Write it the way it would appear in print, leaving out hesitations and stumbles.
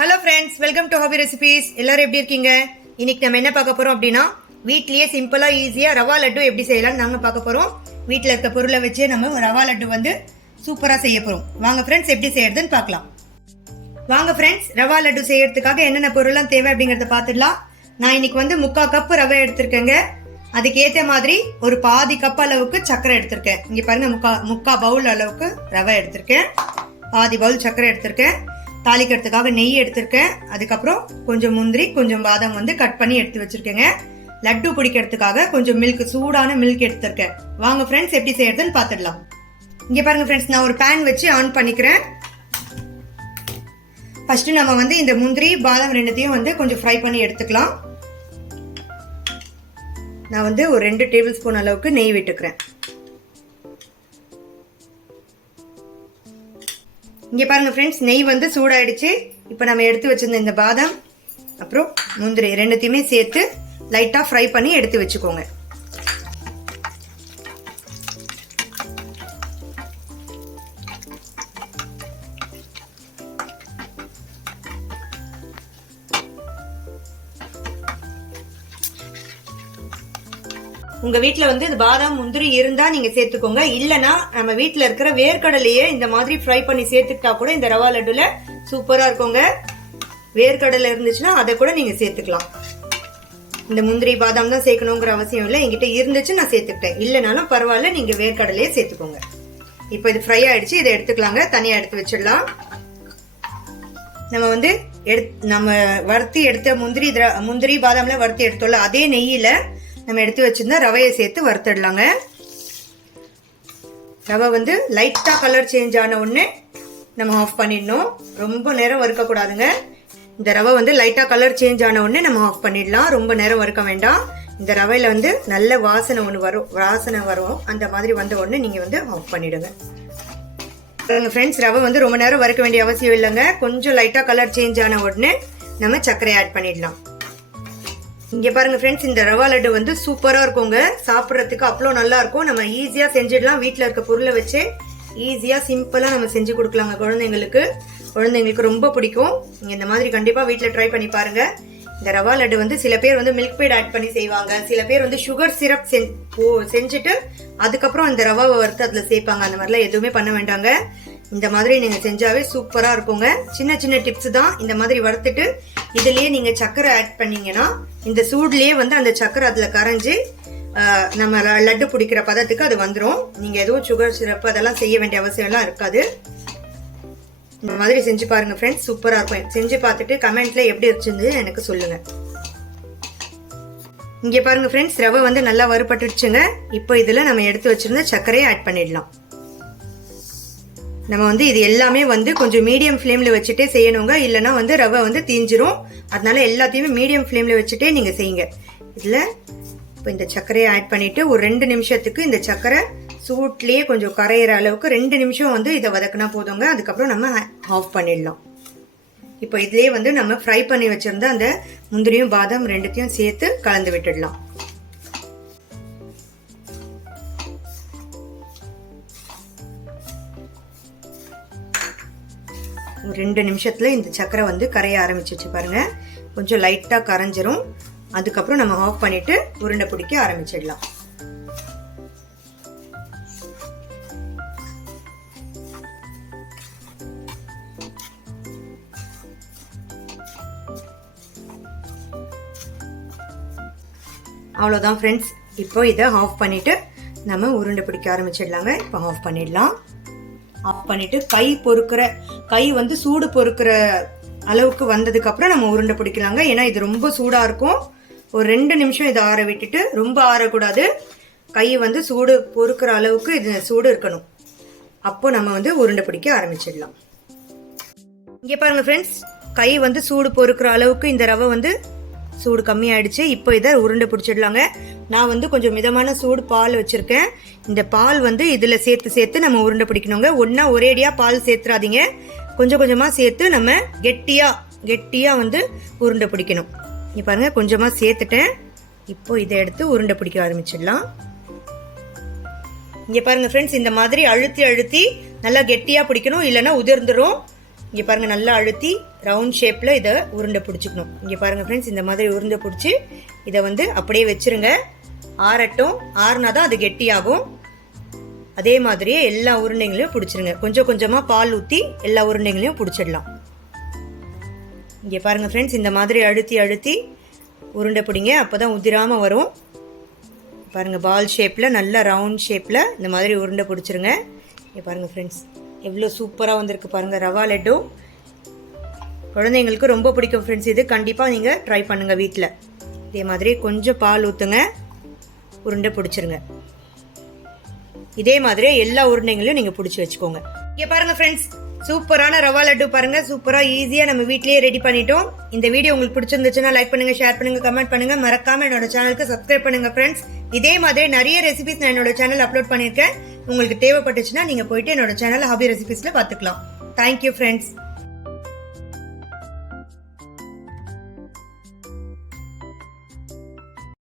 Hello friends, welcome to hobby recipes. எல்லாரும் எப்படி இருக்கீங்க? இன்னைக்கு நம்ம என்ன பார்க்க போறோம் அப்படின்னா, வீட்லயே சிம்பிளா ஈஸியா ரவா லட்டு எப்படி செய்யலாம்னு நாங்க பார்க்க போறோம். வீட்டில் இருக்க பொருளை வச்சு நம்ம ரவா லட்டு வந்து சூப்பரா செய்ய போறோம். வாங்க ஃப்ரெண்ட்ஸ், எப்படி செய்யறதுன்னு பார்க்கலாம். வாங்க ஃப்ரெண்ட்ஸ், ரவா லட்டு செய்யறதுக்காக என்னென்ன பொருள்லாம் தேவை அப்படிங்கறத பார்த்துடலாம். நான் இன்னைக்கு வந்து 3/4 கப் ரவை எடுத்திருக்கேங்க. அதுக்கு ஏற்ற மாதிரி ஒரு பாதி கப் அளவுக்கு சர்க்கரை எடுத்திருக்கேன். இங்க பாருங்க, முக்கா பவுல் அளவுக்கு ரவை எடுத்திருக்கேன், பாதி பவுல் சர்க்கரை எடுத்திருக்கேன். தாளிக்கிறதுக்காக நெய் எடுத்திருக்கேன். அதுக்கப்புறம் கொஞ்சம் முந்திரி, கொஞ்சம் பாதாம் வந்து கட் பண்ணி எடுத்து வச்சிருக்கேங்க. லட்டு பிடிக்கிறதுக்காக கொஞ்சம் மில்க், சூடான மில்க் எடுத்திருக்கேன். வாங்க ஃப்ரெண்ட்ஸ், எப்படி செய்யறதுன்னு பார்த்துடலாம். இங்க பாருங்க ஃப்ரெண்ட்ஸ், நான் ஒரு பேன் வச்சு ஆன் பண்ணிக்கிறேன். ஃபர்ஸ்ட் நம்ம வந்து இந்த முந்திரி பாதாம் ரெண்டுத்தையும் வந்து கொஞ்சம் ஃப்ரை பண்ணி எடுத்துக்கலாம். நான் வந்து ஒரு 2 டேபிள் ஸ்பூன் அளவுக்கு நெய் விட்டுக்கிறேன். இங்க பாருங்க ஃப்ரெண்ட்ஸ், நெய் வந்து சூடாயிடுச்சு. இப்போ நம்ம எடுத்து வச்சிருந்த இந்த பாதாம் அப்புறம் முந்திரி ரெண்டுத்தையுமே சேர்த்து லைட்டா ஃப்ரை பண்ணி எடுத்து வச்சுக்கோங்க. உங்க வீட்டுல வந்து இந்த பாதாம் முந்திரி இருந்தா நீங்க சேர்த்துக்கோங்க. இல்லனா நம்ம வீட்டுல இருக்கிற வேர்க்கடலையே இந்த மாதிரி ஃப்ரை பண்ணி சேர்த்துக்கிட்டா கூட இந்த ரவா லட்டுல சூப்பரா இருக்குங்க. வேர்க்கடலை இருந்துச்சுன்னா அதை கூட நீங்க சேர்த்துக்கலாம். இந்த முந்திரி பாதாம் தான் சேர்க்கணுங்கிற அவசியம் இல்லை. என்கிட்ட இருந்துச்சு நான் சேர்த்துக்கிட்டேன். இல்லைனாலும் பரவாயில்ல, நீங்க வேர்க்கடலையே சேர்த்துக்கோங்க. இப்போ இது ஃப்ரை ஆயிடுச்சு, இதை எடுத்துக்கலாங்க. தனியா எடுத்து வச்சிடலாம். நம்ம வந்து நம்ம வறுத்தி எடுத்த முந்திரி பாதாம்ல வறுத்தி எடுத்தோம்ல, அதே நெய்யில நம்ம எடுத்து வச்சிருந்தா ரவையை சேர்த்து வறுத்துடலாங்க. ரவை வந்து லைட்டா கலர் சேஞ்ச் ஆன உடனே நம்ம ஆஃப் பண்ணிடணும். ரொம்ப நேரம் வறுக்க கூடாதுங்க. இந்த ரவை வந்து லைட்டா கலர் சேஞ்ச் ஆன உடனே நம்ம ஆஃப் பண்ணிடலாம். ரொம்ப நேரம் வறுக்க வேண்டாம். இந்த ரவையில வந்து நல்ல வாசனை வரும். அந்த மாதிரி வந்த உடனே நீங்க வந்து ஆஃப் பண்ணிடுங்க. ஃப்ரெண்ட்ஸ், ரவை வந்து ரொம்ப நேரம் வறுக்க வேண்டிய அவசியம் இல்லைங்க. கொஞ்சம் லைட்டா கலர் சேஞ்ச் ஆன உடனே நம்ம சர்க்கரை ஆட் பண்ணிடலாம். இங்க பாருங்க ஃப்ரெண்ட்ஸ், இந்த ரவா லட்டு வந்து சூப்பரா இருக்குங்க. சாப்பிட்றதுக்கு அவ்வளோ நல்லா இருக்கும். நம்ம ஈஸியா செஞ்சிடலாம். வீட்டுல இருக்க பொருளை வச்சு ஈஸியா சிம்பிளா நம்ம செஞ்சு கொடுக்கலாங்க. குழந்தைங்களுக்கு ரொம்ப பிடிக்கும். நீங்க இந்த மாதிரி கண்டிப்பா வீட்டுல ட்ரை பண்ணி பாருங்க. இந்த ரவா லட்டு வந்து சில பேர் வந்து மில்க் பேட் ஆட் பண்ணி செய்வாங்க. சில பேர் வந்து சுகர் சிரப் செஞ்சுட்டு அதுக்கப்புறம் அந்த ரவாவை வறுத்து அதுல சேர்ப்பாங்க. அந்த மாதிரிலாம் எதுவுமே பண்ண வேண்டாங்க. இந்த மாதிரி நீங்க செஞ்சாவே சூப்பரா இருக்குங்க. சின்ன சின்ன டிப்ஸ் தான். இந்த மாதிரி வறுத்துட்டு இதுலயே நீங்க சர்க்கரை ஆட் பண்ணீங்கன்னா இந்த சூட்லயே வந்து அந்த சர்க்கரை அதுல கரைஞ்சு நம்ம லட்டு பிடிக்கிற பதத்துக்கு அது வந்துடும். நீங்க எதுவும் சுகர் சிரப் அதெல்லாம் செய்ய வேண்டிய அவசியம் எல்லாம் இருக்காது. இந்த மாதிரி செஞ்சு பாருங்க ஃப்ரெண்ட்ஸ், சூப்பரா இருக்கும். செஞ்சு பார்த்துட்டு கமெண்ட்ல எப்படி இருந்துச்சு எனக்கு சொல்லுங்க. இங்க பாருங்க ஃப்ரெண்ட்ஸ், ரவை வந்து நல்லா வறுபட்டுடுச்சுங்க. இப்போ இதுல நம்ம எடுத்து வச்சிருந்த சர்க்கரையை ஆட் பண்ணிடலாம். நம்ம வந்து இது எல்லாமே வந்து கொஞ்சம் மீடியம் ஃப்ளேம்ல வச்சுட்டே செய்யணுங்க. இல்லைன்னா வந்து ரவை வந்து தீஞ்சிரும். அதனால எல்லாத்தையுமே மீடியம் ஃப்ளேம்ல வச்சுட்டே நீங்க செய்யுங்க. இதுல இப்போ இந்த சர்க்கரையை ஆட் பண்ணிட்டு ஒரு 2 நிமிஷத்துக்கு இந்த சர்க்கரை சூட்லயே கொஞ்சம் கரையிற அளவுக்கு 2 நிமிஷம் வந்து இதை வதக்கினா போதுங்க. அதுக்கப்புறம் நம்ம ஆஃப் பண்ணிடலாம். இப்போ இதுலயே வந்து நம்ம ஃப்ரை பண்ணி வச்சிருந்த அந்த முந்திரியும் பாதாம் ரெண்டுத்தையும் சேர்த்து கலந்து விட்டுடலாம். ஒரு 2 நிமிஷத்துல இந்த சர்க்கரை வந்து கரைய ஆரம்பிச்சிச்சு பாருங்க. கொஞ்சம் லைட்டா கரைஞ்சிரும். அதுக்கப்புறம் நம்ம ஆஃப் பண்ணிட்டு உருண்டை பிடிக்க ஆரம்பிச்சிடலாம். அவ்வளோதான் ஃப்ரெண்ட்ஸ். இப்போ இதை ஆஃப் பண்ணிட்டு நம்ம உருண்டை பிடிக்க ஆரம்பிச்சிடலாங்க. இப்போ ஆஃப் பண்ணிடலாம். ஆஃப் பண்ணிட்டு கை வந்து சூடு பொறுக்கிற அளவுக்கு வந்ததுக்கு அப்புறம் நம்ம உருண்டை பிடிக்கலாங்க. ஏன்னா இது ரொம்ப சூடா இருக்கும். ஒரு 2 நிமிஷம் இதை ஆற விட்டுட்டு, ரொம்ப ஆறக்கூடாது. கை வந்து சூடு பொறுக்கிற அளவுக்கு இது சூடு இருக்கணும். அப்போ நம்ம வந்து உருண்டை பிடிக்க ஆரம்பிச்சிடலாம். இங்க பாருங்க ஃப்ரெண்ட்ஸ், கை வந்து சூடு பொறுக்கிற அளவுக்கு இந்த ரவை வந்து சூடு கம்மி ஆயிடுச்சு. இப்போ இதை உருண்டை பிடிச்சிடலாங்க. நான் வந்து கொஞ்சம் மிதமான சூடு பால் வச்சிருக்கேன். இந்த பால் வந்து இதுல சேர்த்து நம்ம உருண்டை பிடிக்கணுங்க. ஒன்னா ஒரேடியா பால் சேர்த்துறாதீங்க. கொஞ்சம் கொஞ்சமா சேர்த்து நம்ம கெட்டியா வந்து உருண்டை பிடிக்கணும். இங்க பாருங்க, கொஞ்சமா சேர்த்துட்டேன். இப்போ இதை எடுத்து உருண்டை பிடிக்க ஆரம்பிச்சிடலாம். இங்க பாருங்க ஃப்ரெண்ட்ஸ், இந்த மாதிரி அழுத்தி நல்லா கெட்டியா பிடிக்கணும். இல்லைன்னா உதிர்ந்துரும். இங்கே பாருங்கள், நல்லா அழுத்தி ரவுண்ட் ஷேப்பில் இதை உருண்டை பிடிச்சிக்கணும். இங்கே பாருங்கள் ஃப்ரெண்ட்ஸ், இந்த மாதிரி உருண்டை பிடிச்சி இதை வந்து அப்படியே வச்சுருங்க. ஆறட்டும். ஆறுனா தான் அது கெட்டியாகும். அதே மாதிரியே எல்லா உருண்டைங்களையும் பிடிச்சிருங்க. கொஞ்சம் கொஞ்சமாக பால் ஊற்றி எல்லா உருண்டைங்களையும் பிடிச்சிடலாம். இங்கே பாருங்கள் ஃப்ரெண்ட்ஸ், இந்த மாதிரி அழுத்தி அழுத்தி உருண்டை பிடிங்க. அப்போ தான் உதிராமல் வரும். பாருங்கள், பால் ஷேப்பில் நல்ல ரவுண்ட் ஷேப்பில் இந்த மாதிரி உருண்டை பிடிச்சிருங்க. இங்கே பாருங்கள் ஃப்ரெண்ட்ஸ், எவ்வளோ சூப்பராக வந்திருக்கு பாருங்கள் ரவா லட்டு. குழந்தைங்களுக்கு ரொம்ப பிடிக்கும் ஃப்ரெண்ட்ஸ். இது கண்டிப்பாக நீங்கள் ட்ரை பண்ணுங்கள் வீட்டில். இதே மாதிரி கொஞ்சம் பால் ஊற்றுங்க, உருண்டை பிடிச்சிருங்க. இதே மாதிரி எல்லா உருண்டைங்களையும் நீங்கள் பிடிச்சி வச்சுக்கோங்க. இங்கே பாருங்கள் ஃப்ரெண்ட்ஸ், சூப்பரான ரவா லட்டு பாருங்க. சூப்பரா ஈஸியா நம்ம வீட்லயே ரெடி பண்ணிட்டோம். இந்த வீடியோ உங்களுக்கு பிடிச்சிருந்துச்சுன்னா லைக் பண்ணுங்க, ஷேர் பண்ணுங்க, கமெண்ட் பண்ணுங்க. மறக்காம என்னோட சேனலுக்கு சப்ஸ்கிரைப் பண்ணுங்க ஃப்ரெண்ட்ஸ். இதே மாதிரி நிறைய ரெசிபிஸ் நான் என்னோட சேனல் அப்லோட் பண்ணிருக்கேன். உங்களுக்கு தேவைப்பட்டுச்சுன்னா நீங்க போயிட்டு என்னோட சேனல் ஹாபி ரெசிபிஸ்ல பாத்துக்கலாம். Thank you friends.